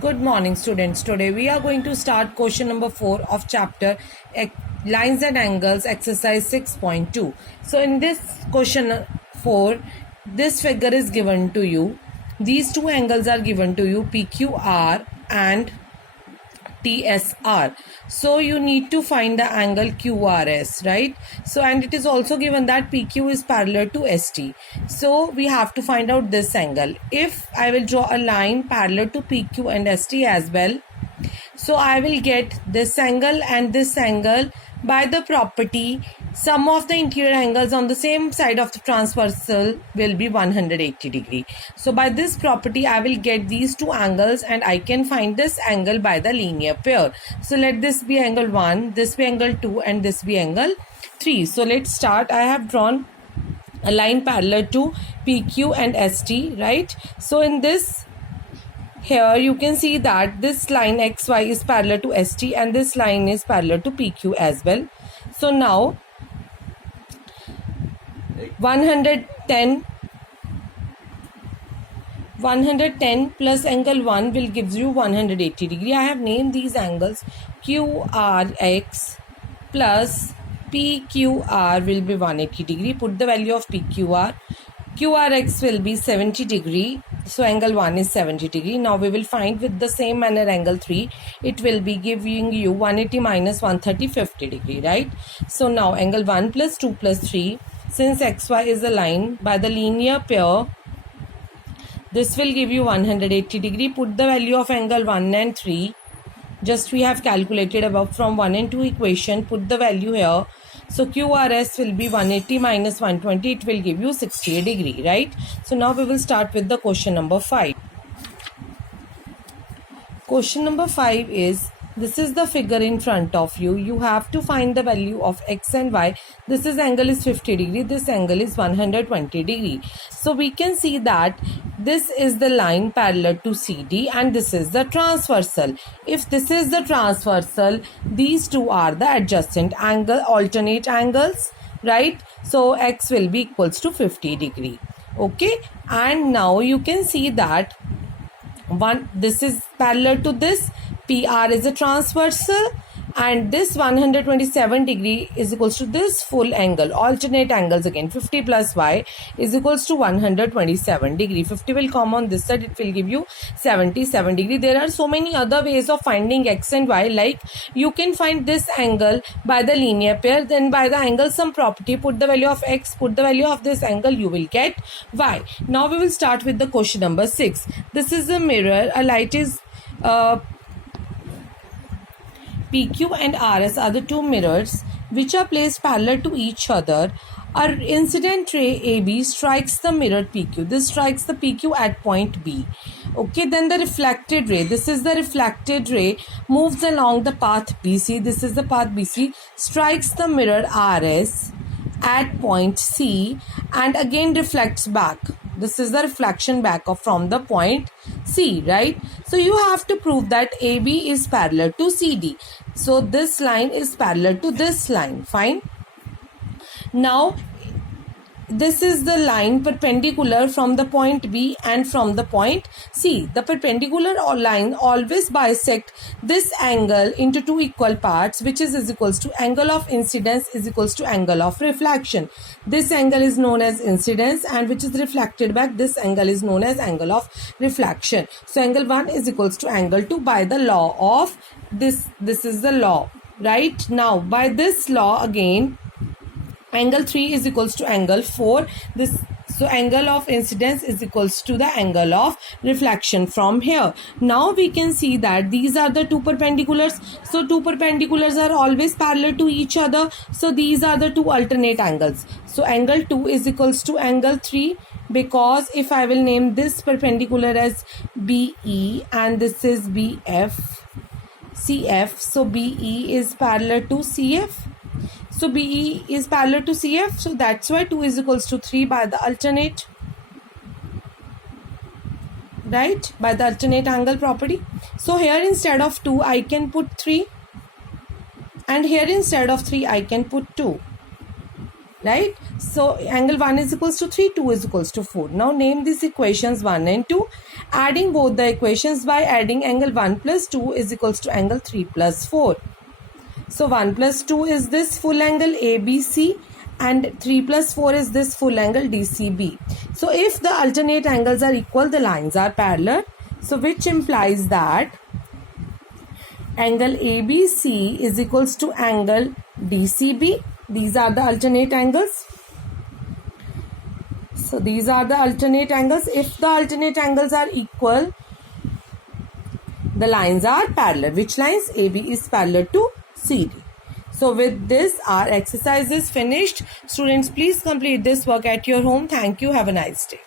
Good morning, students. Today we are going to start question number 4 of chapter Lines and Angles, exercise 6.2. So, in this question 4, this figure is given to you. These two angles are given to you, PQR and TSR. So you need to find the angle QRS, right? So, and it is also given that PQ is parallel to ST. So we have to find out this angle. If I will draw a line parallel to PQ and ST as well, so I will get this angle and this angle by the property sum of the interior angles on the same side of the transversal will be 180 degree. So by this property I will get these two angles and I can find this angle by the linear pair. So let this be angle 1, this be angle 2 and this be angle 3. So let's start. I have drawn a line parallel to PQ and ST, right? So in this here you can see that this line XY is parallel to ST and this line is parallel to PQ as well. So now 110 plus angle 1 will gives you 180 degree. I have named these angles QRX plus PQR will be 180 degree. Put the value of PQR. QRX will be 70 degree. So angle 1 is 70 degree. Now we will find with the same manner angle 3. It will be giving you 180 minus 130, 50 degree, right? So now angle 1 plus 2 plus 3. Since XY is a line by the linear pair, this will give you 180 degree. Put the value of angle 1 and 3. Just we have calculated above from 1 and 2 equation. Put the value here. So QRS will be 180 minus 120. It will give you 60 degree, right? So now we will start with the question number 5. Question number 5 is, this is the figure in front of you. You have to find the value of X and Y. This is angle is 50 degree. This angle is 120 degree. So we can see that this is the line parallel to CD and this is the transversal. If this is the transversal, these two are the adjacent angle, alternate angles, right? So X will be equals to 50 degree. Okay. And now you can see that this is parallel to this. PR is a transversal and this 127 degree is equals to this full angle. Alternate angles again, 50 plus Y is equals to 127 degree. 50 will come on this side, it will give you 77 degree. There are so many other ways of finding X and Y, like you can find this angle by the linear pair, then by the angle sum property, put the value of X, put the value of this angle, you will get Y. Now we will start with the question number 6. This is a mirror. A light is PQ and RS are the two mirrors which are placed parallel to each other. An incident ray AB strikes the mirror PQ. This strikes the PQ at point B. Okay, then the reflected ray, this is the reflected ray, moves along the path BC. This is the path BC, strikes the mirror RS at point C and again reflects back. This is the reflection back from the point C, right? So you have to prove that AB is parallel to CD. So this line is parallel to this line. Fine. Now this is the line perpendicular from the point B and from the point C. The perpendicular line always bisect this angle into two equal parts, which is equals to angle of incidence is equals to angle of reflection. This angle is known as incidence and which is reflected back, this angle is known as angle of reflection. So angle 1 is equals to angle 2 by the law of this is the law, right? Now by this law again, angle 3 is equals to angle 4. So angle of incidence is equals to the angle of reflection from here. Now we can see that these are the two perpendiculars. So two perpendiculars are always parallel to each other. So these are the two alternate angles. So angle 2 is equals to angle 3, because if I will name this perpendicular as BE and this is BF, CF. So BE is parallel to CF. So BE is parallel to CF. So that's why 2 is equals to 3 by the alternate, right? By the alternate angle property. So here instead of 2 I can put 3 and here instead of 3 I can put 2. right? So angle 1 is equals to 3, 2 is equals to 4. Now name these equations 1 and 2 Adding both the equations by adding angle 1 plus 2 is equals to angle 3 plus 4. So 1 plus 2 is this full angle ABC and 3 plus 4 is this full angle DCB. So if the alternate angles are equal, the lines are parallel. So which implies that angle ABC is equals to angle DCB. These are the alternate angles. So these are the alternate angles. If the alternate angles are equal, the lines are parallel. Which lines? AB is parallel to CD. So with this, our exercise is finished. Students, please complete this work at your home. Thank you. Have a nice day.